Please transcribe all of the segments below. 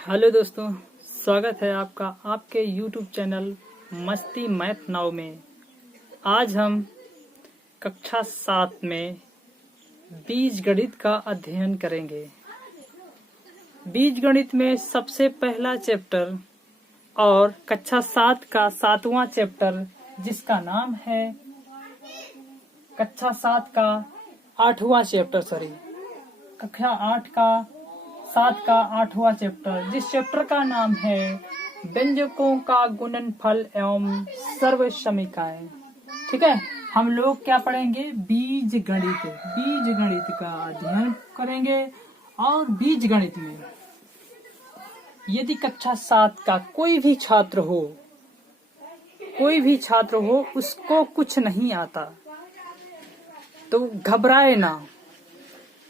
Hello दोस्तों, स्वागत है आपका आपके YouTube चैनल मस्ती मैथ नाउ में। आज हम कक्षा 7 में बीजगणित का अध्ययन करेंगे। बीजगणित में सबसे पहला चैप्टर और कक्षा 7 का 7वां चैप्टर, जिसका नाम है कक्षा 7 का 8वां चैप्टर, कक्षा 7 का 8वां चैप्टर, जिस चैप्टर का नाम है व्यंजकों का गुणनफल एवं सर्व समीकरण। ठीक है, हम लोग क्या पढ़ेंगे? बीजगणित का अध्ययन करेंगे। और बीजगणित में यदि कक्षा 7 का कोई भी छात्र हो उसको कुछ नहीं आता तो घबराए ना।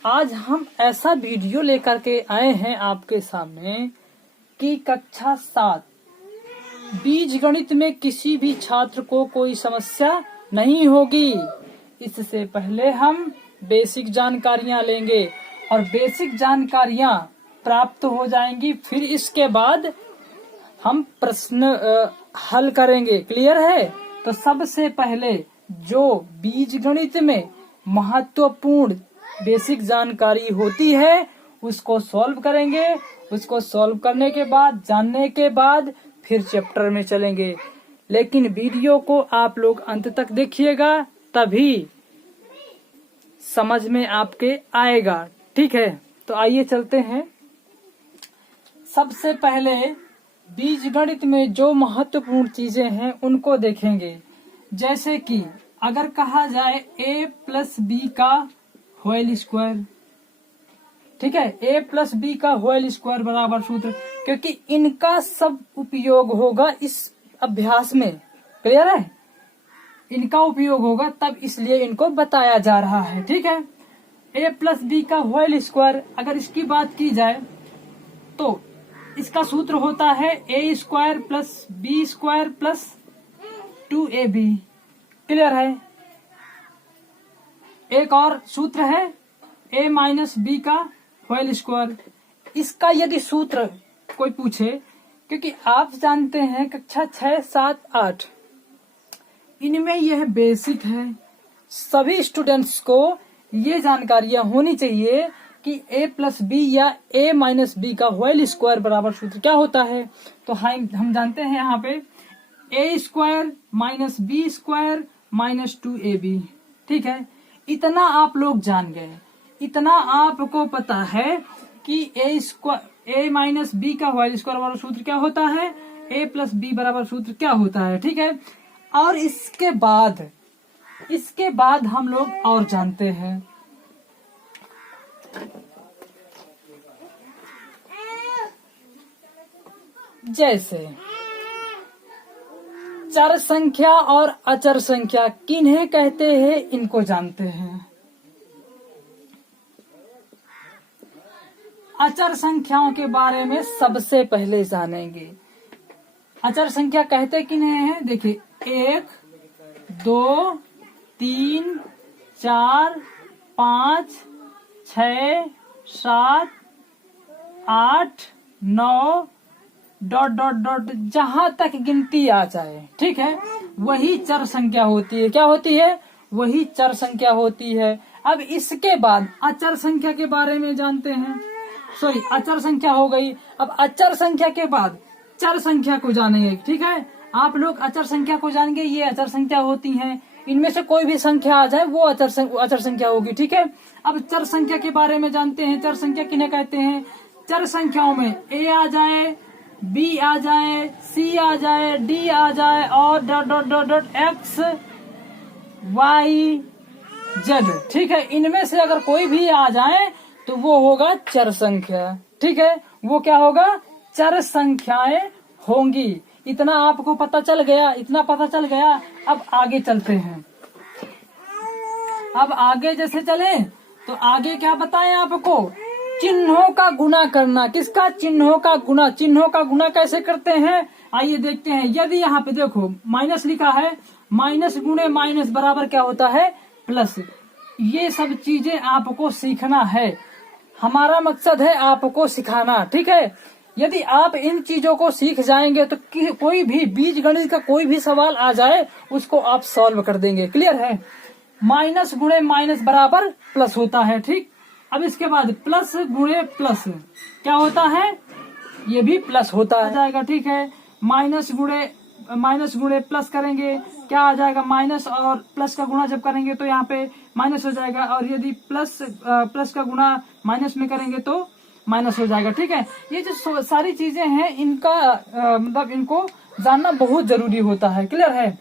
आज हम ऐसा वीडियो लेकर के आए हैं आपके सामने कि कक्षा 7 बीजगणित में किसी भी छात्र को कोई समस्या नहीं होगी। इससे पहले हम बेसिक जानकारियां लेंगे और बेसिक जानकारियां प्राप्त हो जाएंगी, फिर इसके बाद हम प्रश्न हल करेंगे। क्लियर है? तो सबसे पहले जो बीजगणित में महत्वपूर्ण बेसिक जानकारी होती है उसको सॉल्व करेंगे। उसको सॉल्व करने के बाद, जानने के बाद फिर चैप्टर में चलेंगे। लेकिन वीडियो को आप लोग अंत तक देखिएगा, तभी समझ में आपके आएगा। ठीक है, तो आइए चलते हैं। सबसे पहले बीजगणित में जो महत्वपूर्ण चीजें हैं उनको देखेंगे। जैसे कि अगर कहा जाए a+b का होल स्क्वायर, ठीक है, a+b का होल स्क्वायर बराबर सूत्र, क्योंकि इनका सब उपयोग होगा इस अभ्यास में। क्लियर है? इनका उपयोग होगा, तब इसलिए इनको बताया जा रहा है। ठीक है, a+b का होल स्क्वायर अगर इसकी बात की जाए तो इसका सूत्र होता है a² + b² + 2ab। क्लियर है? एक और सूत्र है a - b का होल स्क्वायर। इसका यदि सूत्र कोई पूछे, क्योंकि आप जानते हैं कक्षा 6, 7, 8 इनमें यह बेसिक है। सभी स्टूडेंट्स को ये जानकारियां होनी चाहिए कि a+b या a - b का होल स्क्वायर बराबर सूत्र क्या होता है। तो हम जानते हैं यहाँ पे a² - b² - 2ab। ठीक है, इतना आप लोग जान गए। इतना आपको पता है कि a - b का होल स्क्वायर बराबर सूत्र क्या होता है, a+b बराबर सूत्र क्या होता है। ठीक है, और इसके बाद हम लोग और जानते हैं। जैसे चर संख्या और अचर संख्या किन्हें कहते हैं, इनको जानते हैं। अचर संख्याओं के बारे में सबसे पहले जानेंगे। अचर संख्या कहते किन्हें हैं? देखिए, 1, 2, 3, 4, 5, 6, 7, 8, 9 ... जहां तक गिनती आ जाए, ठीक है, वही चर संख्या होती है। क्या होती है? वही चर संख्या होती है। अब इसके बाद अचर संख्या के बारे में जानते हैं। अचर संख्या हो गई। अब अचर संख्या के बाद चर संख्या को जानेंगे। ठीक है, आप लोग अचर संख्या को जानेंगे। ये अचर संख्या होती हैं, इनमें से कोई भी संख्या आ जाए वो अचर संख्या होगी। ठीक है, अब चर संख्या के बारे में जानते हैं। चर संख्या किन्हें कहते हैं? चर संख्याओं में a आ जाए, b आ जाए, c आ जाए, d आ जाए और ... x, y, z। ठीक है, इनमें से अगर कोई भी आ जाए तो वो होगा चर संख्या। ठीक है, वो क्या होगा? चर संख्याएं होंगी। इतना आपको पता चल गया? इतना पता चल गया। अब आगे चलते हैं। अब आगे जैसे चले तो आगे क्या बताएं आपको? चिन्हों का गुणा करना। किसका? चिन्हों का गुणा। चिन्हों का गुणा कैसे करते हैं, आइए देखते हैं। यदि यहाँ पे देखो माइनस लिखा है, माइनस गुणे माइनस बराबर क्या होता है? प्लस। ये सब चीजें आपको सीखना है। हमारा मकसद है आपको सिखाना। ठीक है, यदि आप इन चीजों को सीख जाएंगे तो कोई भी बीजगणित का कोई भी सवाल आ जाए उसको आप सॉल्व कर देंगे। क्लियर है? माइनस गुणे माइनस बराबर प्लस होता है। ठीक, अब इसके बाद प्लस गुणे प्लस क्या होता है, ये भी प्लस होता है जाएगा। ठीक है, माइनस गुणे प्लस करेंगे क्या आ जाएगा, माइनस और प्लस का गुणा जब करेंगे तो यहाँ पे माइनस हो जाएगा, और यदि प्लस का गुणा माइनस में करेंगे तो माइनस हो जाएगा। ठीक है, ये जो सारी चीजें हैं इनका मतलब इनको जानना बहुत जरूरी होता है। क्लियर है?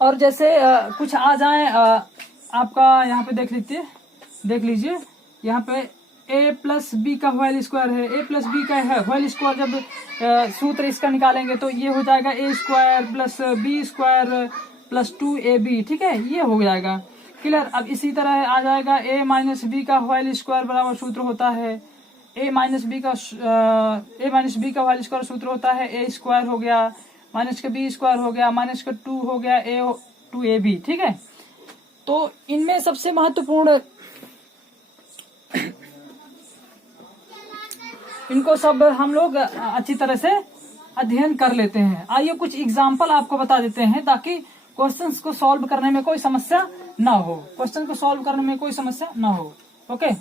और जैसे कुछ आ जाए आपका यहाँ पे देख लीजिए यहाँ पे a प्लस बी का होल स्क्वायर है, a प्लस बी का है होल स्क्वायर, जब सूत्र इसका निकालेंगे तो ये हो जाएगा a square plus B square plus 2ab। ठीक है, ये हो जाएगा। क्लियर? अब इसी तरह आ जाएगा a माइनस बी का होल स्क्वायर बराबर सूत्र होता है a माइनस बी का होल स्क्वायर सूत्र होता है a स्क्वायर हो गया माइनस का बी स्क्वायर हो गया माइनस का 2 हो गया a2ab। ठीक है, तो इनमें सबसे महत्वपूर्ण इनको सब हम लोग अच्छी तरह से अध्ययन कर लेते हैं। आइए कुछ एग्जाम्पल आपको बता देते हैं ताकि क्वेश्चंस को सॉल्व करने में कोई समस्या ना हो, ओके,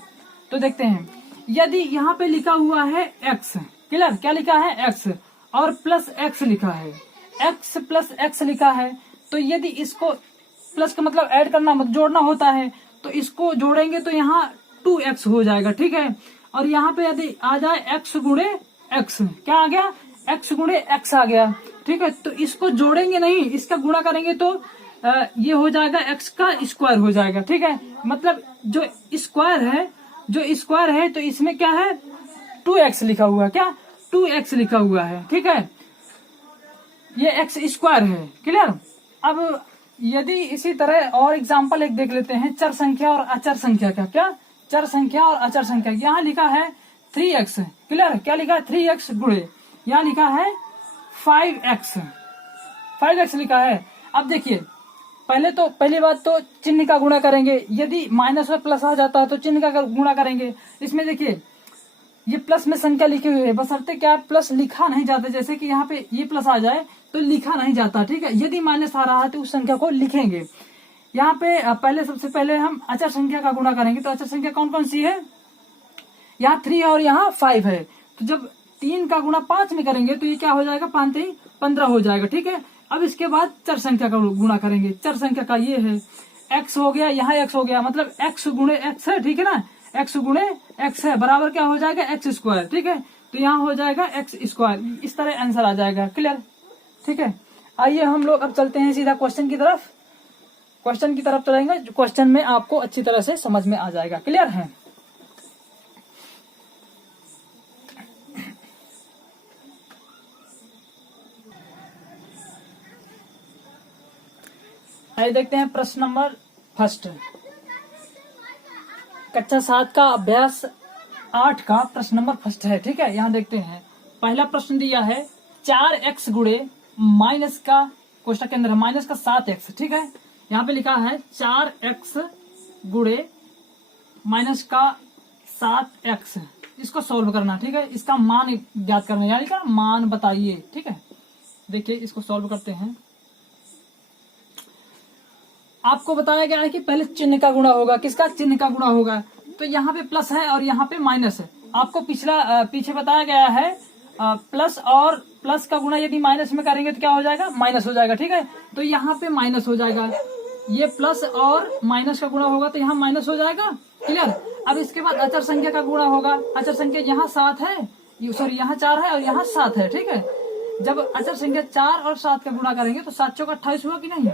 तो देखते हैं। यदि यहाँ पे लिखा हुआ है x, क्लियर, क्या लिखा है x और प्लस x लिखा है, x प्लस x लिखा है, तो यदि इसको प्लस का मतलब ऐड करना जोड़ना होता है, तो इसको जोड़ेंगे तो यहाँ 2x हो जाएगा। ठीक है, और यहाँ पे यदि आ जाए x गुणे x, क्या आ गया, x गुणे x आ गया। ठीक है, तो इसको जोड़ेंगे नहीं, इसका गुणा करेंगे तो ये हो जाएगा x का स्क्वायर हो जाएगा। ठीक है, मतलब जो स्क्वायर है तो इसमें क्या है 2x लिखा हुआ है, क्या 2x लिखा हुआ है। ठीक है, ये x स्क्वायर है। क्लियर? अब यदि इसी तरह और एग्जाम्पल एक देख लेते हैं, चर संख्या और अचर संख्या का। क्या चर संख्या और अचर संख्या, यहाँ लिखा है 3x। क्लियर? क्या लिखा है 3x गुणे, यहाँ लिखा है 5x लिखा है। अब देखिए, पहली बात तो चिन्ह का गुणा करेंगे, यदि माइनस और प्लस आ जाता है तो चिन्ह का गुणा करेंगे। इसमें देखिए ये प्लस में संख्या लिखी हुई है, बशर्ते क्या प्लस लिखा नहीं जाता, जैसे कि यहाँ पे ये प्लस आ जाए तो लिखा नहीं जाता। ठीक है, यदि माइनस आ रहा है तो उस संख्या को लिखेंगे। यहाँ पे सबसे पहले हम अचर संख्या का गुणा करेंगे, तो अचर संख्या कौन कौन सी है, यहाँ 3 और यहाँ 5 है, तो जब 3 का गुणा 5 में करेंगे तो ये क्या हो जाएगा, 5 3 15 हो जाएगा। ठीक है, अब इसके बाद चर संख्या का गुणा करेंगे, चर संख्या का ये है x हो गया, यहाँ x हो गया, मतलब x गुणे x है। ठीक है ना, x गुणे x है बराबर क्या हो जाएगा x स्क्वायर। ठीक है, तो यहाँ हो जाएगा x स्क्वायर, इस तरह आंसर आ जाएगा। क्लियर? ठीक है, आइए हम लोग अब चलते हैं सीधा क्वेश्चन की तरफ चलेंगे, जो क्वेश्चन में आपको अच्छी तरह से समझ में आ जाएगा। क्लियर है? आइए देखते हैं प्रश्न नंबर 1, कक्षा 7 का अभ्यास 8 का प्रश्न नंबर 1 है। ठीक है, यहाँ देखते हैं, पहला प्रश्न दिया है 4x गुणे माइनस का कोष्टक के अंदर माइनस का 7x। ठीक है, यहाँ पे लिखा है 4x गुणे माइनस का 7x, इसको सॉल्व करना। ठीक है, इसका मान ज्ञात करना, यानी का मान बताइए। ठीक है, देखिए इसको सॉल्व करते हैं। आपको बताया गया है कि पहले चिन्ह का गुणा होगा, किसका चिन्ह का गुणा होगा, तो यहाँ पे प्लस है और यहाँ पे माइनस है। आपको पीछे बताया गया है प्लस और प्लस का गुणा यदि माइनस में करेंगे तो क्या हो जाएगा, माइनस हो जाएगा। ठीक है, तो यहाँ पे माइनस हो जाएगा, ये प्लस और माइनस का गुणा होगा तो यहाँ माइनस हो जाएगा। क्लियर? अब इसके बाद अचर संख्या का गुणा होगा, अचर संख्या यहाँ 7 है, सॉरी यहाँ 4 है और यहाँ 7 है। ठीक है, जब अचर संख्या 4 और 7 का गुणा करेंगे तो 7 चौक 28 हुआ कि नहीं,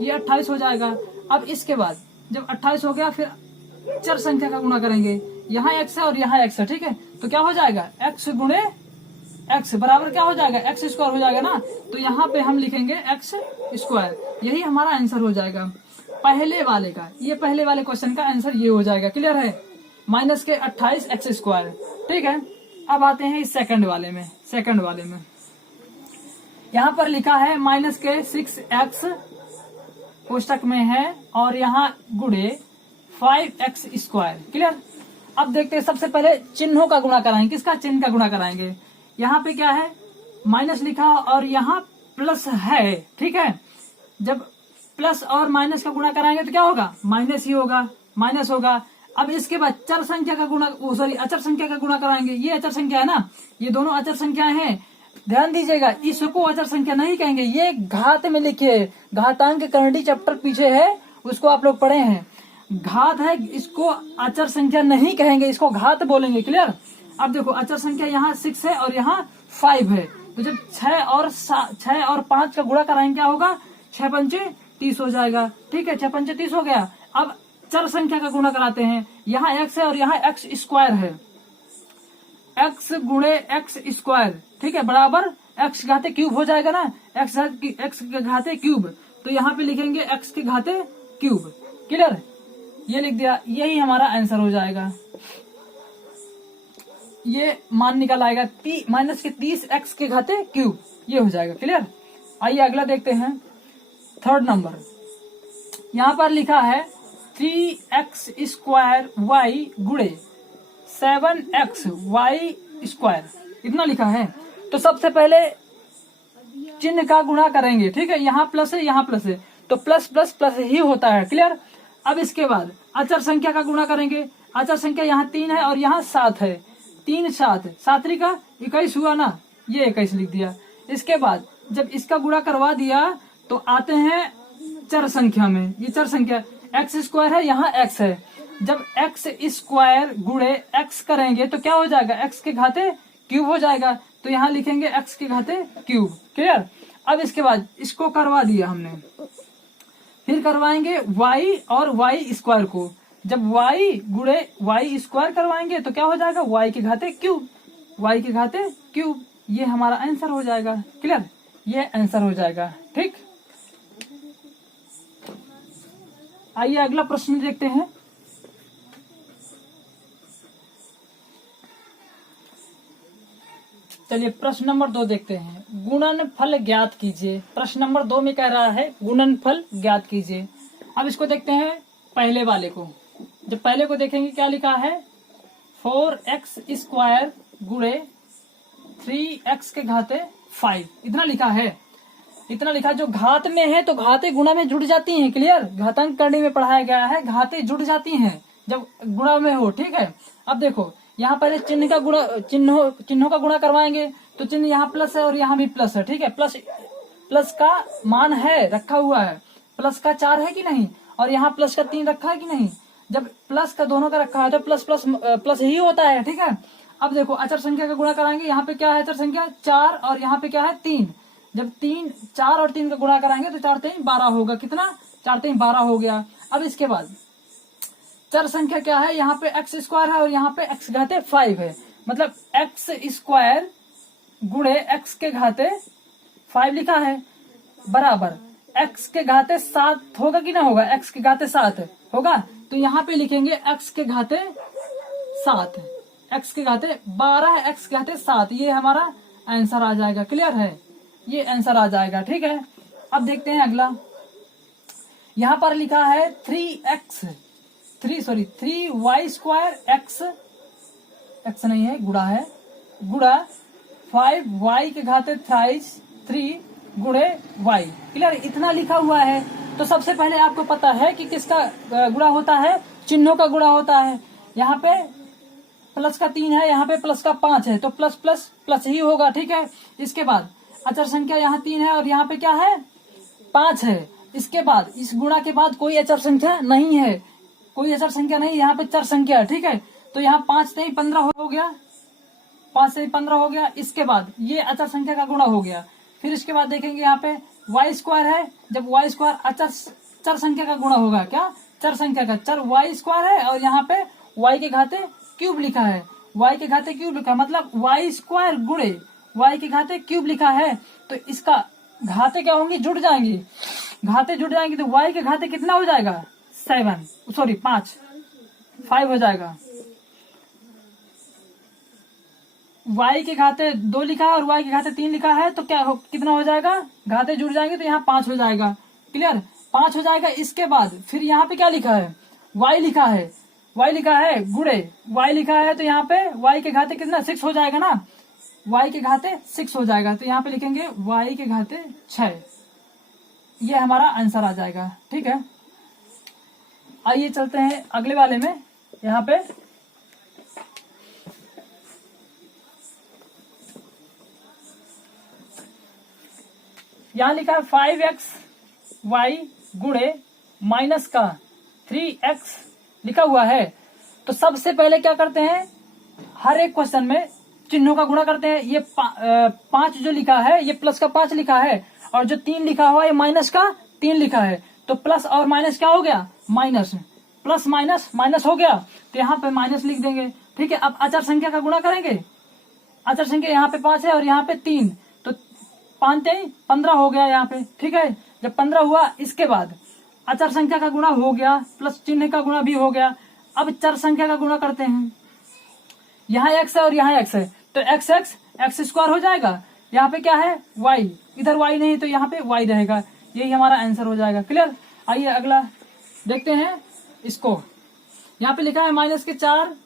ये 28 हो जाएगा। अब इसके बाद जब 28 हो गया फिर चर संख्या का गुणा करेंगे, यहाँ x है और यहाँ x है। ठीक है, तो क्या हो जाएगा, x गुणे x बराबर क्या हो जाएगा, x स्क्वायर हो जाएगा ना, तो यहाँ पे हम लिखेंगे x स्क्वायर, यही हमारा आंसर हो जाएगा पहले वाले का। ये पहले वाले क्वेश्चन का आंसर ये हो जाएगा। क्लियर है? माइनस के 28 x स्क्वायर। ठीक है, अब आते हैं इस सेकंड वाले में यहाँ पर लिखा है माइनस के 6x कोष्टक में है और यहाँ गुणे 5x स्क्वायर। क्लियर? अब देखते हैं, सबसे पहले चिन्हों का गुणा कराएंगे। किसका? चिन्ह का गुणा कराएंगे। यहाँ पे क्या है? माइनस लिखा और यहाँ प्लस है, ठीक है। जब प्लस और माइनस का गुणा कराएंगे तो क्या होगा? माइनस ही होगा, माइनस होगा। अब इसके बाद चर संख्या का गुणा, सॉरी अचर संख्या का गुणा कराएंगे। ये अचर संख्या है ना, ये दोनों अचर संख्याएं हैं। ध्यान दीजिएगा, इसको अचर संख्या नहीं कहेंगे, ये घात में लिखिए। घातांक करंडी चैप्टर पीछे है, उसको आप लोग पढ़े हैं। घात है, इसको अचर संख्या नहीं कहेंगे, इसको घात बोलेंगे। क्लियर? अब देखो, अचर संख्या यहाँ 6 है और यहाँ 5 है। तो जब 6 और 5 का गुणा कराएंगे क्या होगा? 6 पंचे 30 हो जाएगा, ठीक है। 6 पंचे 30 हो गया। अब चर संख्या का गुणा कराते हैं। यहाँ x है और यहाँ x स्क्वायर है। x गुणे x स्क्वायर, ठीक है, बराबर x घाते क्यूब हो जाएगा ना। x के घाते क्यूब, तो यहाँ पे लिखेंगे x के घाते क्यूब। क्लियर? ये लिख दिया, यही हमारा आंसर हो जाएगा। ये मान निकल आएगा माइनस के 30x के घाते क्यूब, ये हो जाएगा। क्लियर? आइए अगला देखते हैं, थर्ड नंबर। यहाँ पर लिखा है 3x स्क्वायर y गुणे 7x y स्क्वायर, इतना लिखा है। तो सबसे पहले चिन्ह का गुणा करेंगे, ठीक है। यहाँ प्लस है, यहाँ प्लस है, तो प्लस प्लस प्लस ही होता है। क्लियर? अब इसके बाद अचर संख्या का गुणा करेंगे। अचर संख्या यहाँ 3 है और यहाँ 7 है। 3 7, 7 का 21 हुआ ना, ये 21 लिख दिया। इसके बाद जब इसका गुणा करवा दिया तो आते हैं चर संख्या में। ये चर संख्या एक्स स्क्वायर है, यहाँ x है। जब एक्स स्क्वायर गुणे x करेंगे तो क्या हो जाएगा? x के घाते क्यूब हो जाएगा, तो यहाँ लिखेंगे x के घाते क्यूब। क्लियर? अब इसके बाद इसको करवा दिया हमने, फिर करवाएंगे y और y स्क्वायर को। जब y गुणे y स्क्वायर करवाएंगे तो क्या हो जाएगा? y के घाते क्यूब, y के घाते क्यूब। ये हमारा आंसर हो जाएगा। क्लियर? ये आंसर हो जाएगा, ठीक। आइए अगला प्रश्न देखते हैं। चलिए प्रश्न नंबर 2 देखते हैं। गुणनफल ज्ञात कीजिए। प्रश्न नंबर 2 में कह रहा है गुणनफल ज्ञात कीजिए। अब इसको देखते हैं पहले वाले को। जब पहले को देखेंगे क्या लिखा है? 4x स्क्वायर गुणे 3x के घाते 5, इतना लिखा है। इतना लिखा, जो घात में है तो घाते गुणा में जुड़ जाती हैं। क्लियर? घातांक करने में पढ़ाया गया है, घाते जुड़ जाती हैं जब गुणा में हो, ठीक है। अब देखो, यहाँ पहले चिन्ह का गुणा, चिन्हों का गुणा करवाएंगे तो चिन्ह यहाँ प्लस है और यहाँ भी प्लस है, ठीक है। प्लस का मान है, रखा हुआ है। प्लस का 4 है कि नहीं, और यहाँ प्लस का 3 रखा है कि नहीं। जब प्लस का दोनों का रखा है तो प्लस प्लस प्लस ही होता है, ठीक है। अब देखो, अचर संख्या का गुणा कराएंगे। यहाँ पे क्या है? अचर संख्या 4 और यहाँ पे क्या है? 3। जब 4 और 3 का गुणा कराएंगे तो 4 3 12 होगा। कितना? 4 3 12 हो गया। अब इसके बाद चर संख्या क्या है? यहाँ पे x स्क्वायर है और यहाँ पे x घाते 5 है। मतलब x स्क्वायर गुणे x के घाते 5 लिखा है, बराबर x के घाते 7 होगा कि ना होगा? x के घाते 7 होगा, तो यहाँ पे लिखेंगे x के घाते 7, x के घाते 12, x के घाते 7। ये हमारा आंसर आ जाएगा। क्लियर है? ये आंसर आ जाएगा, ठीक है। अब देखते हैं अगला। यहाँ पर लिखा है 3y स्क्वायर x नहीं है, गुणा है, गुणा 5y के घाते 3 गुणे y। क्लियर? इतना लिखा हुआ है। तो सबसे पहले आपको पता है कि किसका गुणा होता है? चिन्हों का गुणा होता है। यहाँ पे प्लस का 3 है, यहाँ पे प्लस का 5 है, तो प्लस प्लस प्लस ही होगा, ठीक है। इसके बाद अचर संख्या यहाँ 3 है और यहाँ पे क्या है? 5 है। इसके बाद इस गुणा के बाद कोई अचर संख्या नहीं है, कोई अचर संख्या नहीं, यहाँ पे चर संख्या है, ठीक है। तो यहाँ 5 से 15 हो गया, 5 से 15 हो गया। इसके बाद ये अचर संख्या का गुणा हो गया। फिर इसके बाद देखेंगे यहाँ पे y स्क्वायर है। जब y स्क्वायर अचर चर संख्या का गुणा होगा, क्या? चर संख्या का, चर y स्क्वायर है और यहाँ पे y के घाते क्यूब लिखा है, y के घाते क्यूब लिखा है, मतलब y स्क्वायर गुणे y के घाते क्यूब लिखा है। तो इसका घाते क्या होंगी? जुड़ जाएंगी। घाते जुड़ जाएंगी तो y के घाते कितना हो जाएगा? 5 हो जाएगा। y के घाते 2 लिखा है और y के घाते 3 लिखा है, तो क्या कितना हो जाएगा? घाते जुड़ जाएंगे तो यहाँ 5 हो जाएगा। क्लियर? 5 हो जाएगा। इसके बाद फिर यहाँ पे क्या लिखा है? y लिखा है, y लिखा है गुणे y लिखा है, तो यहाँ पे y के घाते कितना 6 हो जाएगा ना, y के घाते 6 हो जाएगा, तो यहाँ पे लिखेंगे y के घाते 6, ये हमारा आंसर आ जाएगा। ठीक है, आइए चलते हैं अगले वाले में। यहाँ पे यहाँ लिखा है 5xy गुणे माइनस का 3x लिखा हुआ है। तो सबसे पहले क्या करते हैं, हर एक क्वेश्चन में चिन्हों का गुणा करते हैं। ये 5 जो लिखा है ये प्लस का 5 लिखा है, और जो 3 लिखा हुआ है माइनस का 3 लिखा है। तो प्लस और माइनस क्या हो गया, माइनस, प्लस माइनस माइनस हो गया, तो यहाँ पे माइनस लिख देंगे। ठीक है, अब अचर संख्या का गुणा करेंगे। अचर संख्या यहाँ पे 5 है और यहाँ पे 3, तो 5 15 हो गया यहाँ पे। ठीक है, जब 15 हुआ इसके बाद अचर संख्या का गुणा हो गया, प्लस चिन्ह का गुणा भी हो गया। अब चर संख्या का गुणा करते हैं। यहाँ x है और यहाँ x है, तो x स्क्वायर हो जाएगा। यहाँ पे क्या है y, इधर y नहीं तो यहाँ पे y रहेगा, यही हमारा आंसर हो जाएगा। क्लियर, आइए अगला देखते हैं इसको। यहाँ पे लिखा है -4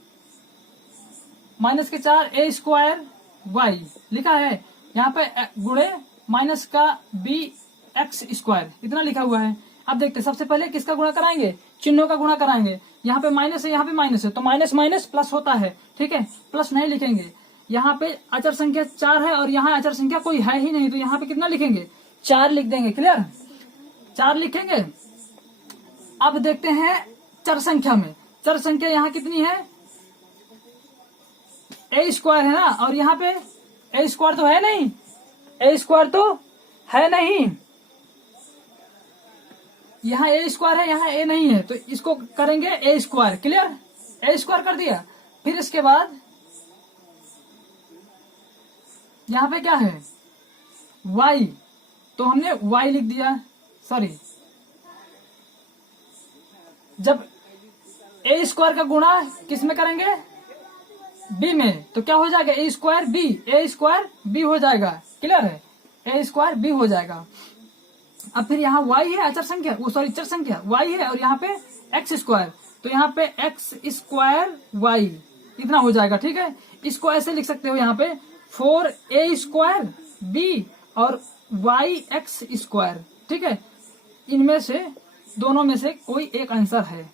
a स्क्वायर y लिखा है, यहाँ पे गुणे माइनस का bx स्क्वायर इतना लिखा हुआ है। अब देखते हैं, सबसे पहले किसका गुणा कराएंगे, चिन्हों का गुणा कराएंगे। यहाँ पे माइनस है, यहाँ पे माइनस है, तो माइनस माइनस प्लस होता है। ठीक है, प्लस नहीं लिखेंगे। यहाँ पे अचर संख्या 4 है और यहाँ अचर संख्या कोई है ही नहीं, तो यहाँ पे कितना लिखेंगे, 4 लिख देंगे। क्लियर, 4 लिखेंगे। अब देखते हैं चर संख्या में, चर संख्या यहाँ कितनी है, a स्क्वायर है ना, और यहाँ पे a स्क्वायर तो है नहीं, a स्क्वायर तो है नहीं, यहाँ a स्क्वायर है, यहाँ a नहीं है, तो इसको करेंगे a square. Clear, a square कर दिया। फिर इसके बाद यहाँ पे क्या है y, तो हमने y लिख दिया। सॉरी, जब a स्क्वायर का गुणा किस में करेंगे, b में, तो क्या हो जाएगा, a स्क्वायर b हो जाएगा। क्लियर है, a स्क्वायर b हो जाएगा। अब फिर यहाँ y है अचर संख्या, वो सॉरी चर संख्या y है, और यहाँ पे x स्क्वायर, तो यहाँ पे x स्क्वायर y इतना हो जाएगा। ठीक है, इसको ऐसे लिख सकते हो, यहाँ पे 4a स्क्वायर b और yx स्क्वायर। ठीक है, इनमें से दोनों में से कोई एक आंसर है,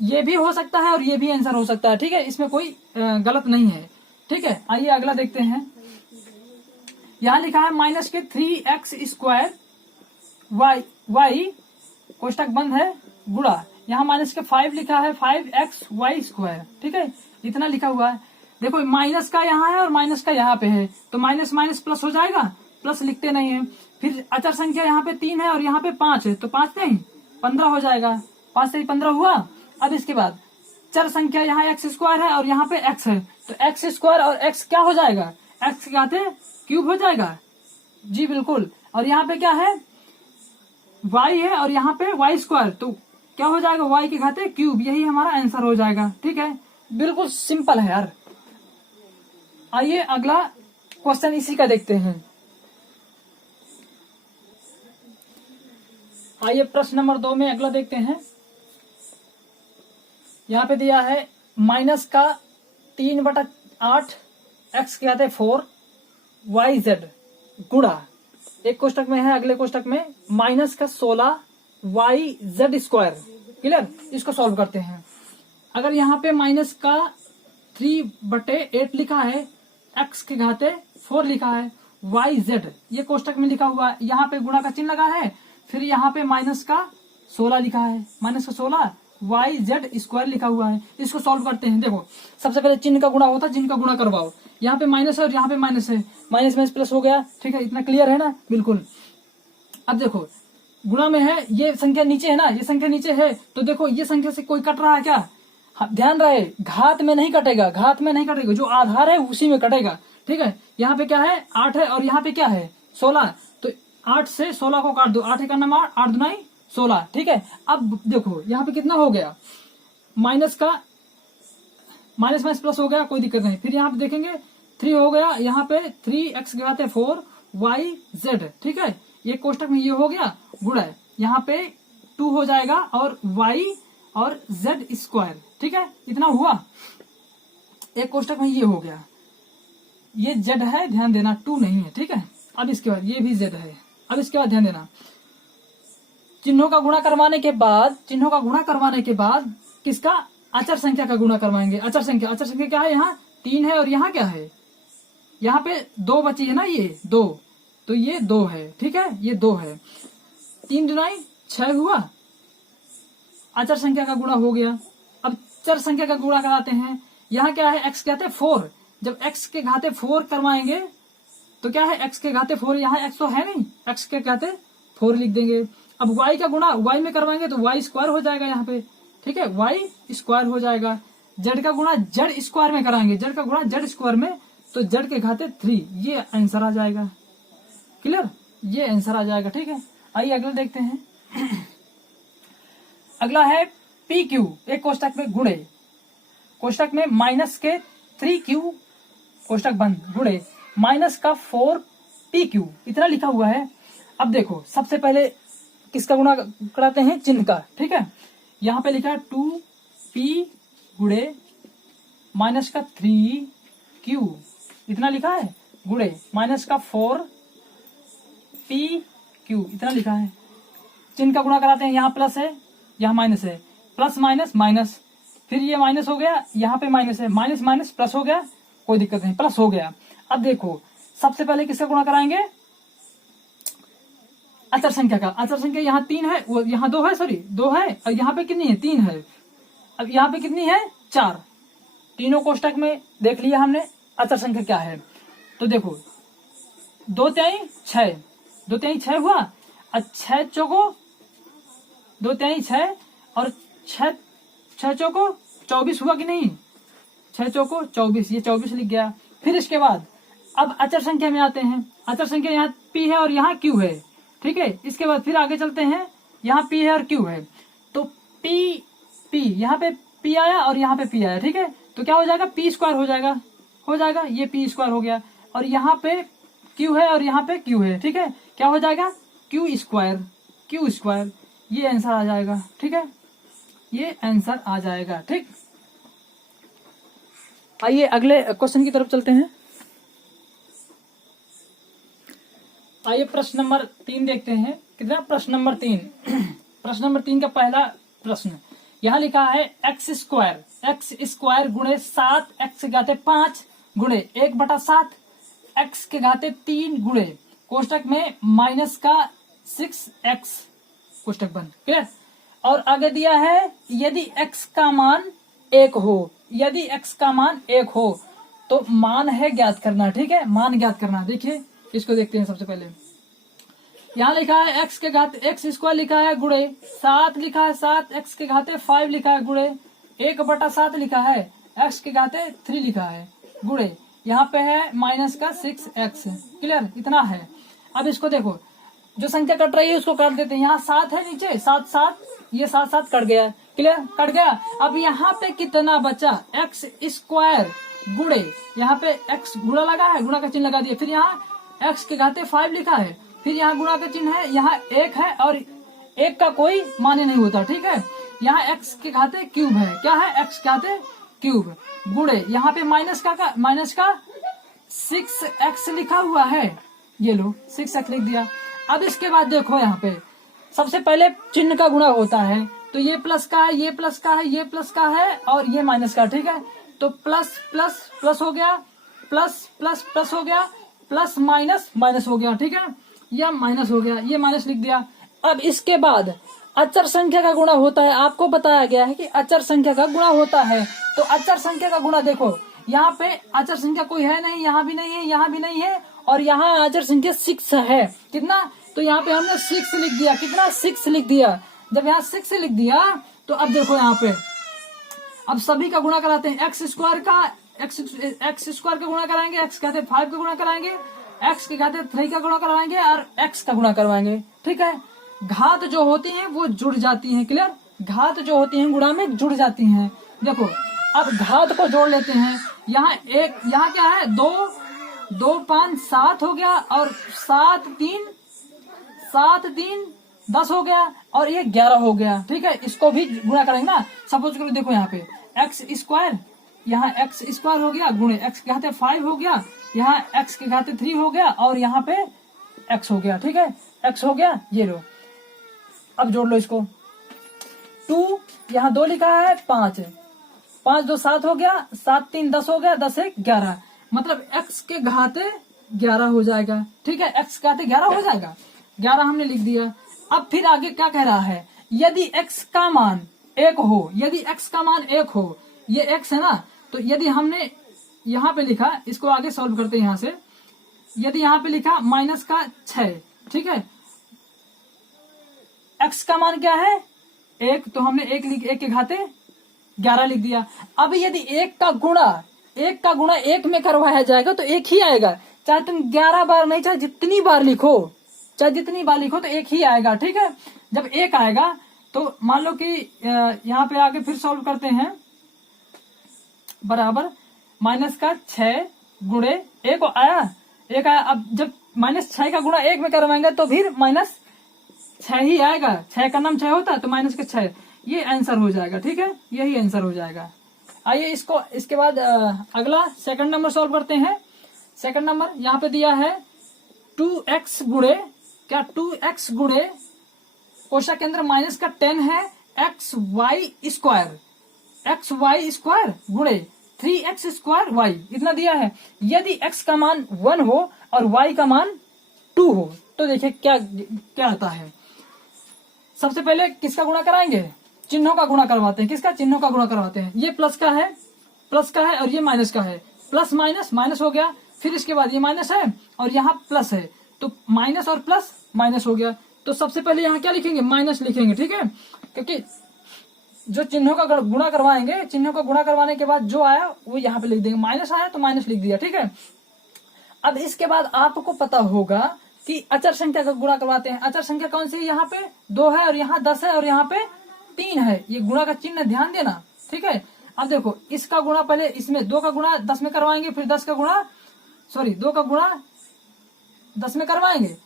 ये भी हो सकता है और ये भी आंसर हो सकता है। ठीक है, इसमें कोई गलत नहीं है। ठीक है, आइए अगला देखते हैं। यहाँ लिखा है -3x स्क्वायर y कोष्टक बंद है गुणा, यहाँ -5 लिखा है 5xy स्क्वायर। ठीक है, इतना लिखा हुआ है। देखो माइनस का यहाँ है और माइनस का यहाँ पे है, तो माइनस माइनस प्लस हो जाएगा, प्लस लिखते नहीं है। फिर अचर संख्या यहाँ पे 3 है और यहाँ पे 5 है, तो 5 नहीं 15 हो जाएगा, 5 से 15 हुआ। अब इसके बाद चर संख्या यहाँ x स्क्वायर है और यहाँ पे x है, तो x स्क्वायर और x क्या हो जाएगा, x के घाते क्यूब हो जाएगा। जी बिल्कुल, और यहाँ पे क्या है y है और यहाँ पे y स्क्वायर, तो क्या हो जाएगा, y के घाते क्यूब, यही हमारा आंसर हो जाएगा। ठीक है, बिल्कुल सिंपल है यार। आइए अगला क्वेश्चन इसी का देखते हैं। आइए प्रश्न नंबर 2 में अगला देखते हैं। यहाँ पे दिया है माइनस का 3/8 x के घाते 4 yz गुणा, एक कोष्टक में है, अगले कोष्टक में माइनस का 16 yz स्क्वायर। क्लियर, इसको सॉल्व करते हैं। अगर यहाँ पे माइनस का 3/8 लिखा है, x के घाते 4 लिखा है, yz ये कोष्टक में लिखा हुआ है, यहाँ पे गुणा का चिन्ह लगा है, फिर यहाँ पे माइनस का 16 लिखा है, माइनस का 16 yz स्क्वायर लिखा हुआ है। इसको सॉल्व करते हैं। देखो सबसे पहले चिन्ह का गुणा होता है, चिन्ह का गुणा करवाओ। यहाँ पे माइनस है और यहाँ पे माइनस है, माइनस माइनस प्लस हो गया। ठीक है, इतना क्लियर है ना, बिल्कुल। अब देखो गुणा में है, ये संख्या नीचे है ना, ये संख्या नीचे है, तो देखो ये संख्या से कोई कट रहा है क्या, ध्यान रहे घात में नहीं कटेगा, घात में नहीं कटेगा, जो आधार है उसी में कटेगा। ठीक है, यहाँ पे क्या है 8 है और यहाँ पे क्या है 16, तो 8 से 16 को काट दो, 8 का नाम 8, 8 दूनी 16। ठीक है, अब देखो यहाँ पे कितना हो गया, माइनस का माइनस माइनस प्लस हो गया, कोई दिक्कत नहीं। फिर यहाँ पे देखेंगे 3 हो गया, यहाँ पे 3x के घाते 4 yz। ठीक है, ये कोष्टक में ये हो गया गुणा, यहाँ पे 2 हो जाएगा और y और जेड स्क्वायर, ठीक है, इतना हुआ। एक कोष्टक में ये हो गया, ये जेड है, ध्यान देना 2 नहीं है, ठीक है। अब इसके बाद ये भी जेड है। अब इसके बाद ध्यान देना, चिन्हों का गुणा करवाने के बाद किसका, अचर संख्या का गुणा करवाएंगे। अचर संख्या क्या है, यहाँ 3 है और यहाँ क्या है, यहाँ पे 2 बची है ना, ये 2, तो ये 2 है, ठीक है, ये 2 है। 3 दुनाई 6 हुआ, अचर संख्या का गुणा हो गया। अब चर संख्या का गुणा कराते हैं। यहाँ क्या है, x कहते 4, जब x के घाते 4 करवाएंगे तो क्या है, x के घाते 4, यहाँ x तो है नहीं, x के घाते 4 लिख देंगे। अब y का गुणा y में करवाएंगे तो y स्क्वायर हो जाएगा यहाँ पे, ठीक है, y स्क्वायर हो जाएगा। z का गुणा z स्क्वायर में कराएंगे, z का गुणा z स्क्वायर में, तो z के घाते 3, ये आंसर आ जाएगा। क्लियर, ये आंसर आ जाएगा, ठीक है। आइए अगला देखते हैं। अगला है पी क्यू, एक कोष्टक में गुणे, कोष्टक में माइनस के 3q कोष्टक बंद गुणे माइनस का 4pq, इतना लिखा हुआ है। अब देखो, सबसे पहले किसका गुणा कराते हैं, चिन्ह का, ठीक है। यहाँ पे लिखा है 2p गुणे माइनस का 3q, इतना लिखा है, गुणे माइनस का 4pq, इतना लिखा है। चिन्ह का गुणा कराते हैं, यहाँ प्लस है, यहाँ माइनस है, प्लस माइनस माइनस, फिर ये माइनस हो गया, यहाँ पे माइनस है, माइनस माइनस प्लस हो गया, कोई दिक्कत नहीं, प्लस हो गया। अब देखो, सबसे पहले किसका गुणा कराएंगे, अचर संख्या का। अचर संख्या यहाँ 3 है, वो यहाँ 2 है, सॉरी 2 है, और यहाँ पे कितनी है, 3 है। अब यहाँ पे कितनी है, 4। तीनों कोष्टक में देख लिया हमने अचर संख्या क्या है। तो देखो, 2 तिहाई 6, 2 तिहाई 6 हुआ, और 6 चौको 2 तिहाई 6, और 6 चौको 24 हुआ कि नहीं, 6 चौको 24, ये 24 लिख गया। फिर इसके बाद अब अचर संख्या में आते हैं। अचर संख्या यहाँ p है और यहाँ q है, ठीक है। इसके बाद फिर आगे चलते हैं, यहाँ p है और q है, तो p यहाँ पे p आया और यहाँ पे p आया, ठीक है। तो क्या हो जाएगा, p स्क्वायर हो जाएगा, ये p स्क्वायर हो गया, और यहाँ पे q है और यहाँ पे q है, ठीक है। क्या हो जाएगा, q स्क्वायर, ये आंसर आ जाएगा, ठीक है, ये आंसर आ जाएगा, ठीक। आइए अगले क्वेश्चन की तरफ चलते हैं। आइए प्रश्न नंबर 3 देखते हैं। कितना, प्रश्न नंबर 3। प्रश्न नंबर 3 का पहला प्रश्न यहाँ लिखा है x स्क्वायर गुणे 7x के घाते 5 गुणे 1/7 x के घाते 3 गुणे कोष्टक में माइनस का 6x कोष्टक बंद, क्लियर। और आगे दिया है, यदि x का मान 1 हो, तो मान है ज्ञात करना, ठीक है, मान ज्ञात करना। देखिए इसको देखते हैं। सबसे पहले यहाँ लिखा है x के घाते x स्क्वायर लिखा है गुणे 7 लिखा है, 7x के घाते 5 लिखा है गुणे 1/7 लिखा है, x के घाते 3 लिखा है गुणे यहाँ पे है माइनस का 6x, क्लियर, इतना है। अब इसको देखो, जो संख्या कट रही है उसको काट देते हैं। यहाँ 7 है नीचे, 7 ये 7 कट गया, क्लियर, कट गया। अब यहाँ पे कितना बचा, x स्क्वायर गुणे, यहाँ पे x गुणा लगा है, गुणा का चिन्ह लगा दिया, फिर यहाँ x के घाते 5 लिखा है, फिर यहाँ गुणा का चिन्ह है, यहाँ 1 है और 1 का कोई मान्य नहीं होता, ठीक है। यहाँ x के घाते क्यूब है, क्या है, x के घाते क्यूब गुणे यहाँ पे माइनस का 6x लिखा हुआ है, ये लो 6x लिख दिया। अब इसके बाद देखो, यहाँ पे सबसे पहले चिन्ह का गुणा होता है, तो ये प्लस का है, ये प्लस का है, ये प्लस का है और ये माइनस का, ठीक है। तो प्लस प्लस प्लस हो गया, प्लस प्लस प्लस हो गया, प्लस माइनस माइनस हो गया, ठीक है, यह माइनस हो गया, ये माइनस लिख दिया। अब इसके बाद अचर संख्या का गुणा होता है, आपको बताया गया है कि अचर संख्या का गुणा होता है। तो अचर संख्या का गुणा देखो, यहाँ पे अचर संख्या कोई है नहीं, यहाँ भी नहीं है, यहाँ भी नहीं है, और यहाँ अचर संख्या 6 है। कितना, तो यहाँ पे हमने 6 लिख दिया, कितना, 6 लिख दिया। जब यहाँ 6 लिख दिया तो अब देखो यहाँ पे, अब सभी का गुणा कराते हैं। x स्क्वायर का गुणा कराएंगे, x के घाते 5 का गुणा कराएंगे, x के घाते 3 का गुणा करवाएंगे और x का गुणा करवाएंगे, ठीक है। घात जो होती हैं वो जुड़ जाती हैं, क्लियर, घात जो होती हैं गुणा में जुड़ जाती हैं। देखो अब घात को जोड़ लेते हैं। यहाँ क्या है, 2 5 7 हो गया, और 7 3 10 हो गया और ये 11 हो गया। ठीक है, इसको भी गुणा करेंगे ना। सपोज करो देखो यहाँ पे एक्स स्क्वायर, यहाँ एक्स स्क्वायर हो गया गुणे एक्स के घाते 5 हो गया, यहाँ एक्स के घाते 3 हो गया और यहाँ पे एक्स हो गया। ठीक है, एक्स हो गया, ये लो। अब जोड़ लो इसको, 2 यहाँ 2 लिखा है, 5 5 2 7 हो गया, 7 3 10 हो गया, 10 1 11, मतलब एक्स के घाते 11 हो जाएगा। ठीक है, एक्स के घाते 11 हो जाएगा, 11 हमने लिख दिया। अब फिर आगे क्या कह रहा है, यदि एक्स का मान 1 हो, यदि एक्स का मान 1 हो, ये एक्स है ना, तो यदि हमने यहाँ पे लिखा, इसको आगे सॉल्व करते हैं यहाँ से, यदि यहाँ पे लिखा माइनस का 6, ठीक है, एक्स का मान क्या है 1, तो हमने 1 के घाते 11 लिख दिया। अब यदि 1 का गुणा 1 में करवाया जाएगा तो 1 ही आएगा, चाहे तुम 11 बार नहीं, चाहे जितनी बार लिखो, चाहे जितनी बार लिखो तो 1 ही आएगा। ठीक है, जब 1 आएगा तो मान लो कि यहाँ पे आगे फिर सॉल्व करते हैं, बराबर माइनस का 6 गुणे 1 आया, 1 आया। अब जब -6 का गुणा 1 में करवाएंगे तो फिर -6 ही आएगा, 6 का नाम 6 होता है तो माइनस के 6, ये आंसर हो जाएगा। ठीक है, यही आंसर हो जाएगा। आइए इसको, इसके बाद अगला सेकंड नंबर सॉल्व करते हैं। सेकंड नंबर यहाँ पे दिया है 2x गुणे क्या, 2x गुणे कोष्ठक के अंदर माइनस का 10 है, xy स्क्वायर गुणे 3x स्क्वायर y, इतना दिया है। यदि x का मान 1 हो और y का मान 2 हो तो देखिए क्या क्या आता है। सबसे पहले किसका गुणा कराएंगे, चिन्हों का गुणा करवाते हैं। किसका, चिन्हों का गुणा करवाते हैं। ये प्लस का है और ये माइनस का है, प्लस माइनस माइनस हो गया, फिर इसके बाद ये माइनस है और यहाँ प्लस है, तो माइनस और प्लस माइनस हो गया। तो सबसे पहले यहाँ क्या लिखेंगे, माइनस लिखेंगे। ठीक है, क्योंकि जो चिन्हों का गुणा करवाएंगे, चिन्हों का गुणा करवाने के बाद जो आया वो यहाँ पे लिख देंगे, माइनस आया तो माइनस लिख दिया। ठीक है, अब इसके बाद आपको पता होगा कि अचर संख्या का गुणा करवाते हैं। अचर संख्या कौन सी है, यहाँ पे 2 है और यहाँ 10 है और यहाँ पे 3 है, ये गुणा का चिन्ह ध्यान देना। ठीक है, अब देखो इसका गुणा पहले इसमें 2 का गुणा 10 में करवाएंगे, फिर 2 का गुणा 10 में करवाएंगे,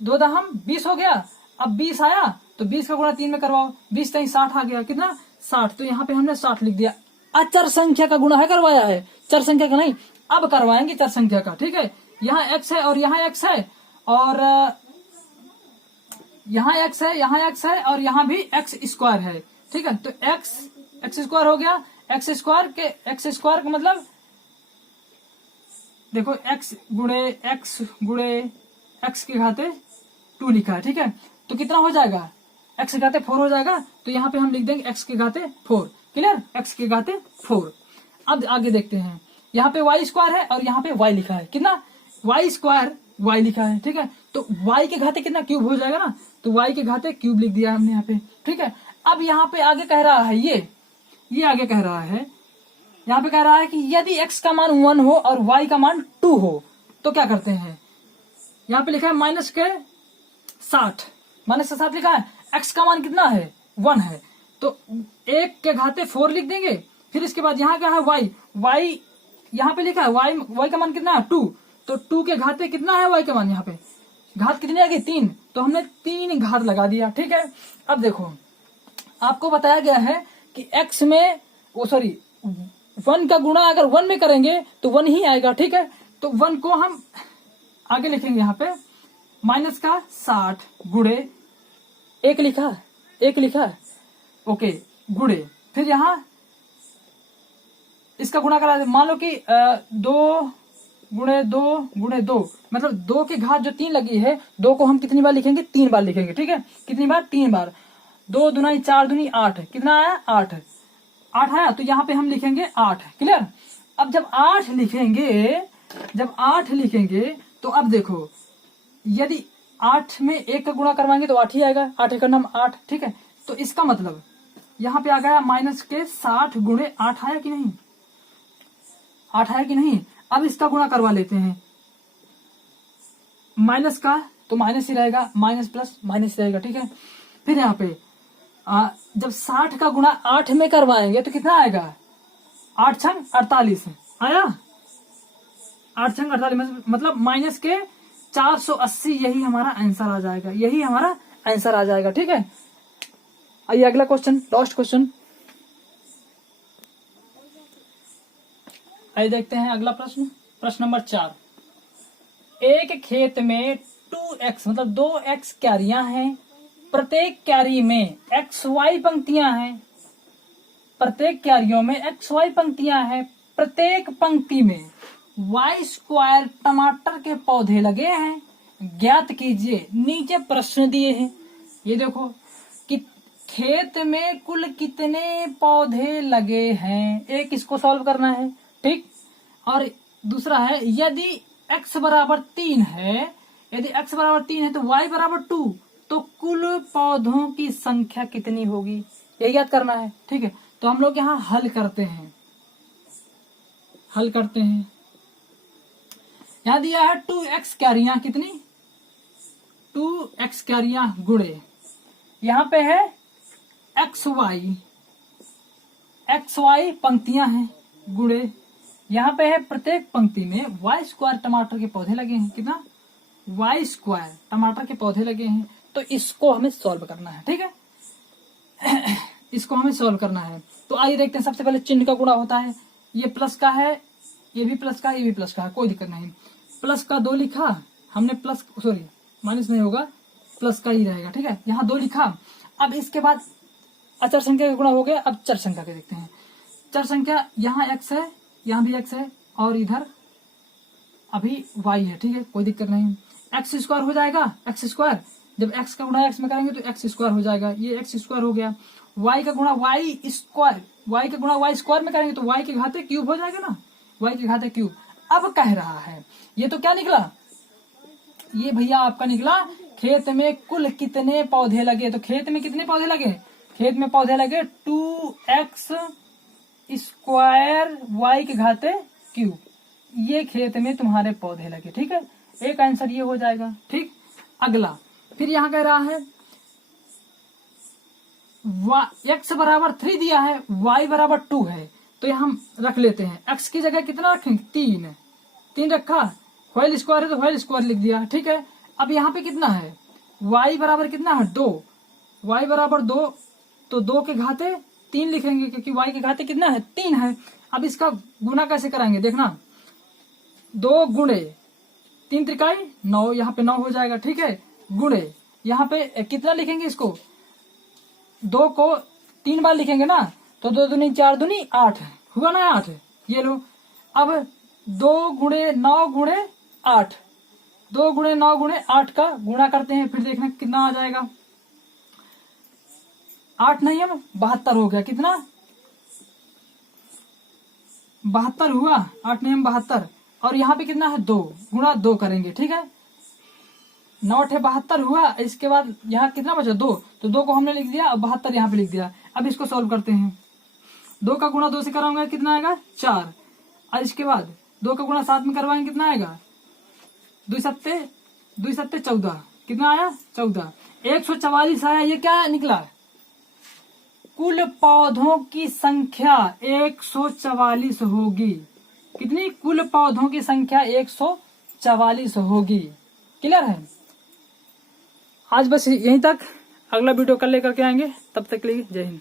2 दहम 20 हो गया। अब 20 आया तो 20 का गुणा 3 में करवाओ, 20 3 60 आ गया, कितना 60, तो यहाँ पे हमने 60 लिख दिया। अचर संख्या का गुणा है करवाया है, चर संख्या का नहीं। अब करवाएंगे चर संख्या का। ठीक है, यहाँ x है और यहाँ x है और यहाँ x है, यहाँ x है और यहाँ भी x स्क्वायर है। ठीक है, तो x स्क्वायर हो गया, x स्क्वायर का मतलब देखो x गुणे x के घाते 2 लिखा है। ठीक है, तो कितना हो जाएगा, x के घाते 4 हो जाएगा, तो यहाँ पे हम लिख देंगे x के घाते 4। क्लियर, x के घाते 4। अब आगे देखते हैं, यहाँ पे y स्क्वायर है और यहाँ पे y लिखा है, कितना y स्क्वायर y लिखा है। ठीक है, तो y के घाते कितना क्यूब हो जाएगा ना, तो y के घाते क्यूब लिख दिया हमने यहाँ पे। ठीक है, अब यहाँ पे आगे कह रहा है ये आगे कह रहा है, यहाँ पे कह रहा है कि यदि x का मान 1 हो और y का मान 2 हो तो क्या करते हैं। यहाँ पे लिखा है माइनस के 60 लिखा है, x का मान कितना है 1 है, तो 1 के घाते 4 लिख देंगे। फिर इसके बाद यहाँ क्या है y यहाँ पे लिखा है y का मान कितना है 2, तो 2 के घाते कितना है y का मान, यहाँ पे घात कितनी आ गई 3, तो हमने 3 घात लगा दिया। ठीक है, अब देखो आपको बताया गया है कि x में 1 का गुणा अगर 1 में करेंगे तो 1 ही आएगा। ठीक है, तो 1 को हम आगे लिखेंगे, यहाँ पे माइनस का 60 गुणे 1 लिखा ओके गुणे, फिर यहाँ इसका गुणा करा, मान लो कि 2 गुणे 2 मतलब 2 के घात जो 3 लगी है, 2 को हम कितनी बार लिखेंगे, 3 बार लिखेंगे। ठीक है, कितनी बार, 3 बार। 2 दूनी 4 दूनी 8, कितना आया 8 आया, तो यहाँ पे हम लिखेंगे 8। क्लियर, अब जब 8 लिखेंगे तो अब देखो यदि 8 में 1 का गुणा करवाएंगे तो 8 ही आएगा, 8 का नाम 8। ठीक है, तो इसका मतलब यहाँ पे आ गया माइनस के 60 गुणे 8 आया कि नहीं, 8 आया कि नहीं। अब इसका गुणा करवा लेते हैं, माइनस का तो माइनस ही रहेगा, माइनस प्लस माइनस रहेगा। ठीक है, फिर यहाँ पे जब 60 का गुणा 8 में करवाएंगे तो कितना आएगा, 8 छंग 48 आया, 8 छंग 48 मतलब माइनस के 480, यही हमारा आंसर आ जाएगा, यही हमारा आंसर आ जाएगा। ठीक है, आइए अगला क्वेश्चन, लास्ट क्वेश्चन, आइए देखते हैं अगला प्रश्न। प्रश्न नंबर 4, एक खेत में 2x मतलब 2x क्यारियां हैं, प्रत्येक क्यारी में xy पंक्तियां हैं, प्रत्येक क्यारियों में xy पंक्तियां हैं, प्रत्येक पंक्ति में y² टमाटर के पौधे लगे हैं, ज्ञात कीजिए। नीचे प्रश्न दिए हैं, ये देखो कि खेत में कुल कितने पौधे लगे हैं, एक इसको सॉल्व करना है। ठीक, और दूसरा है यदि x बराबर 3 है, यदि x बराबर 3 है तो y बराबर 2, तो कुल पौधों की संख्या कितनी होगी, ये याद करना है। ठीक है, तो हम लोग यहाँ हल करते हैं, यहाँ दिया है 2x क्यारियां, कितनी 2x क्यारियां गुणे, यहाँ पे है xy पंक्तियां हैं गुणे, यहाँ पे है प्रत्येक पंक्ति में y² टमाटर के पौधे लगे हैं, कितना y² टमाटर के पौधे लगे हैं। तो इसको हमें सॉल्व करना है। ठीक है, इसको हमें सॉल्व करना है। तो आइए देखते हैं, सबसे पहले चिन्ह का गुणा होता है, ये प्लस का है, ये भी प्लस का है, ये भी प्लस का है, कोई दिक्कत नहीं। प्लस का 2 लिखा हमने, प्लस सॉरी माइनस नहीं होगा, प्लस का ही रहेगा। ठीक है, यहाँ 2 लिखा। अब इसके बाद अचर संख्या का गुणा हो गया, अब चर संख्या के देखते हैं। चर संख्या यहाँ x है, यहाँ भी x है, और इधर अभी y है। ठीक है, कोई दिक्कत नहीं। x² हो जाएगा, x², जब x का गुणा x में करेंगे तो x² हो जाएगा, ये x² हो गया। y का गुणा y का गुणा y² में करेंगे तो y के घाते क्यूब हो जाएगा ना, y के घाते क्यूब। अब कह रहा है, ये तो क्या निकला, ये भैया आपका निकला खेत में कुल कितने पौधे लगे। तो खेत में कितने पौधे लगे, खेत में पौधे लगे 2x² y के घाते क्यूब, ये खेत में तुम्हारे पौधे लगे। ठीक है, एक आंसर ये हो जाएगा। ठीक, अगला फिर यहाँ कह रहा है x बराबर 3 दिया है, y बराबर 2 है, तो यहाँ हम रख लेते हैं x की जगह कितना रखेंगे, 3 रखा, होल स्क्वायर है तो होल स्क्वायर लिख दिया। ठीक है, अब यहाँ पे कितना है, y बराबर कितना है 2, y बराबर 2, तो 2 के घाते 3 लिखेंगे, क्योंकि y के घाते कितना है 3 है। अब इसका गुना कैसे कराएंगे, देखना 2 गुणे 3 त्रिकाई 9, यहाँ पे 9 हो जाएगा। ठीक है, गुणे यहाँ पे कितना लिखेंगे, इसको 2 को 3 बार लिखेंगे ना, तो 2 दूनी 4 दूनी 8 हुआ ना, 8 ये लो। अब 2 गुणे 9 गुणे 8, 2 गुणे 9 गुणे 8 का गुणा करते हैं, फिर देखना कितना आ जाएगा। 8 नहीं है 72 हो गया, कितना 72 हुआ, 8 नहीं 72, और यहाँ पे कितना है 2 गुणा 2 करेंगे। ठीक है, 9 72 हुआ, इसके बाद यहाँ कितना बचा 2, तो 2 को हमने लिख दिया, अब 72 यहाँ पे लिख दिया। अब इसको सॉल्व करते हैं, 2 का गुणा 2 से कराऊंगा कितना आएगा 4, और इसके बाद 2 का गुणा 7 में करवाएंगे कितना आएगा, 2 सत्ते 14, कितना आया 14, 144 आया। ये क्या निकला, कुल पौधों की संख्या 144 होगी, कितनी, कुल पौधों की संख्या 144 होगी। क्लियर है, आज बस यहीं तक, अगला वीडियो कल लेकर के आएंगे, तब तक के लिए जय हिंद।